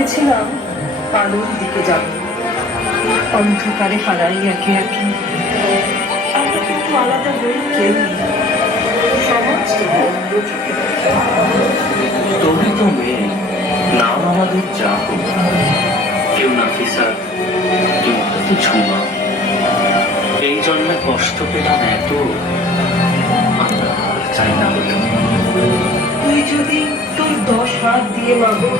ভেবেছিলাম আলোর দিকে যাব, অন্ধকারে হারাই একে একে। আমরা কিন্তু আলাদা হয়ে কেউ নেই, সমাজ তবু অন্য চোখে দেখে। তুমি তো মেয়ে, নাম আমাদের যা হোক, কেউ নাফিসা, কেউ হয়তো ঝুমা। এই জন্মে কষ্ট পেলাম এত, আমরা আর চাই না হতো। তুই যদি তোর 10 হাত দিয়ে মাগো